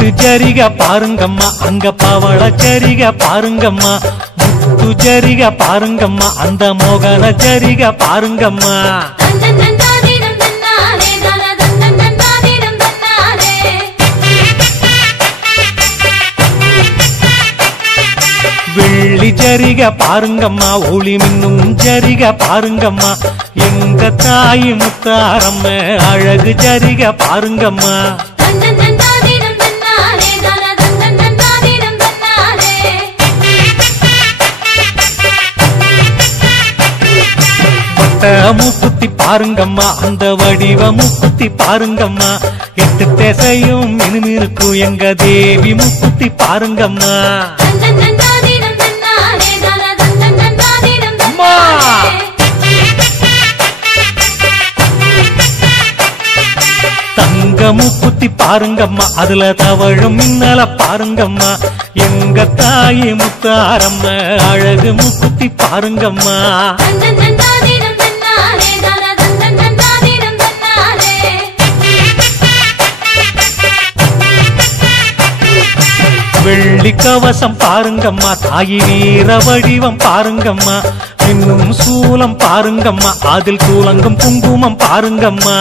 பட்டு ஜரிக பாருங்கம்மா அங்க பவள ஜரிக பாருங்கம்மா முத்து ஜரிக பாருங்கம்மா அந்த மோகன ஜரிக பாருங்கம்மா வெள்ளி ஜரிக பாருங்கம்மா ஒளி மின்னும் ஜரிக பாருங்கம்மா எங்க தாய் முத்தாரம்ம அழகு ஜரிக பாருங்கம்மா வட்ட மூக்குத்தி பாருங்கம்மா அந்த வடிவ மூக்குத்தி பாருங்கம்மா எட்டு திசையும் மினுமிருக்கும் எங்க தேவி மூக்குத்தி பாருங்கம்மா தங்க மூக்குத்தி பாருங்கம்மா அதுல தவழும் மின்னல பாருங்கம்மா எங்க தாய் முத்தாரம்ம அழகு மூக்குத்தி பாருங்கம்மா வெள்ளி கவசம் பாருங்கம்மா தாயி வீர வடிவம் பாருங்கம்மா இன்னும் சூலம் பாருங்கம்மா அதில் கூலங்கும் குங்குமம் பாருங்கம்மா